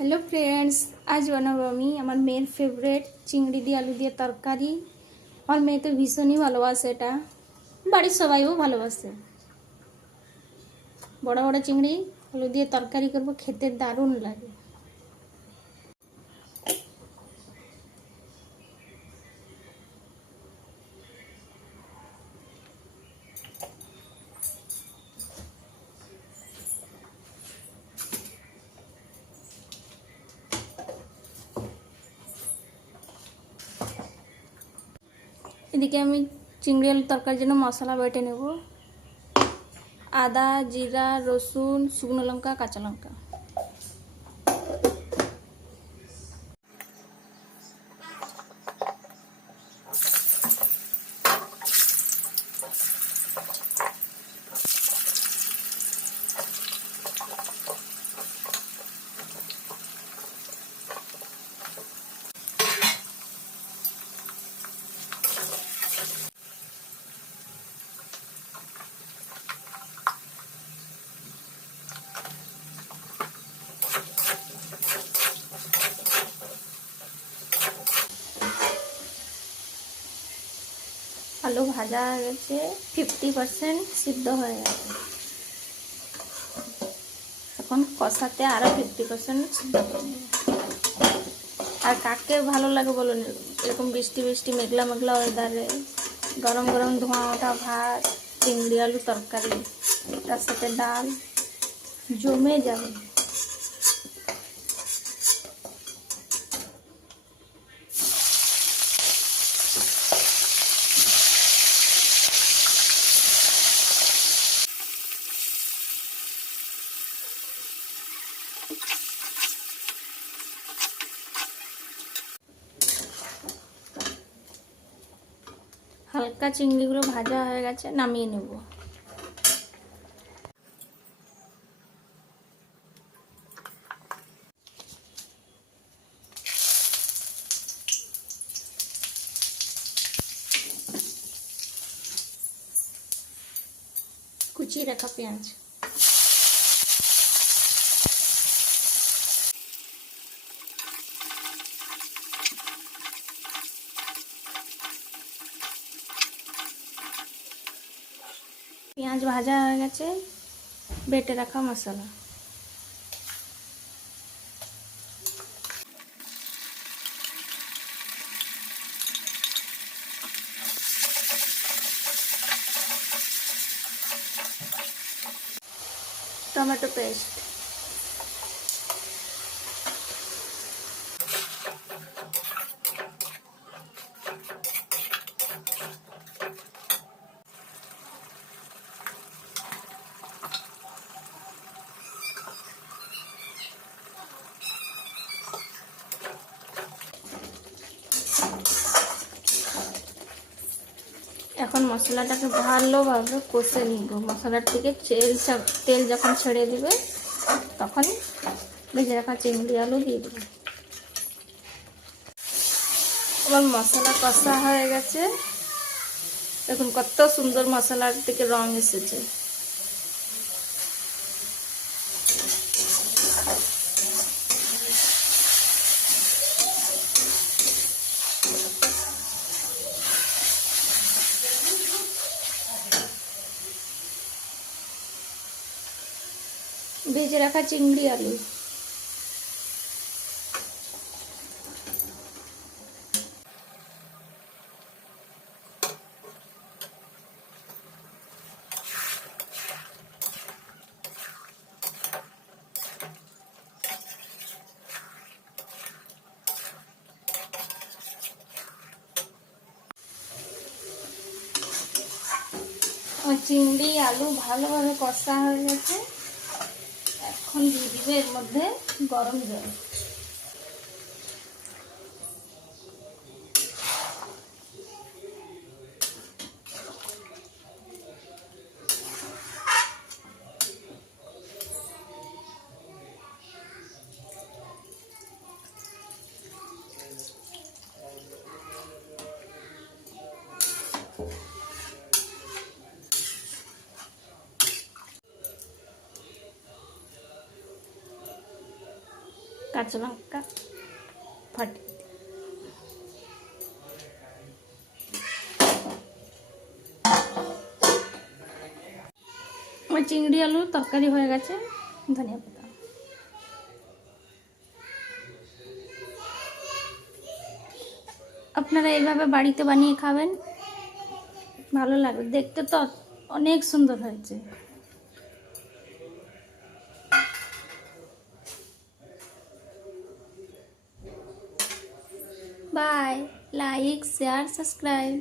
Hello friends, আজ বানাবো আমি আমার মেয়ের ফেভারিট চিংড়ি দিয়ে আলু দিয়ে তরকারি। আমার মেয়ে তো ভীষণই ভালোবাসে এটা, বাড়ির সবাইও ভালোবাসে। বড় বড় চিংড়ি আলু দিয়ে তরকারি করবো, খেতে দারুণ লাগে। এদিকে আমি চিংড়ি আলু তরকারির জন্য মশলা বেটে নেব। আদা, জিরা, রসুন, শুকনো লঙ্কা, কাঁচা লঙ্কা। আলু ভাজা হয়ে গেছে, 50% সিদ্ধ হয়ে গেছে। এখন কষাতে আরও 50% সিদ্ধ করে নেব। আর কাকে ভালো লাগে বলুন, এরকম বৃষ্টি বৃষ্টি মেঘলা মেঘলা ওয়েদারে গরম গরম ধোঁয়া ওঠা ভাত, চিংড়ি আলু তরকারি, তার সাথে ডাল, জমে যাবে। হালকা চিংড়িগুলো ভাজা হয়ে গেছে, নামিয়ে নেব। কুচিয়ে রাখা পেঁয়াজ, পেঁয়াজ ভাজা হয়ে গেছে, বেটে রাখা মশলা, টমেটো পেস্ট, এখন মশলাটাকে ভালোভাবে কষে নিব। মশলার থেকে তেল যখন ছেড়ে দিবে তখন ভেজে রাখা চিংড়ি আলু দিয়ে দেবো। আমার মশলা কষা হয়ে গেছে, দেখুন কত সুন্দর মশলার থেকে রং এসেছে। ভেজে রাখা চিংড়ি আলু, চিংড়ি আলু ভালোভাবে কষা হয়ে গেছে। এখন দিয়ে দিবে এর মধ্যে গরম জল। কাঁচা লঙ্কা ফাটিয়ে আমার চিংড়ি আলু তরকারি হয়ে গেছে। ধনিয়া পাতা, আপনারা এইভাবে বাড়িতে বানিয়ে খাবেন, ভালো লাগবে। দেখতে তো অনেক সুন্দর হয়েছে। Bye, like, share, subscribe.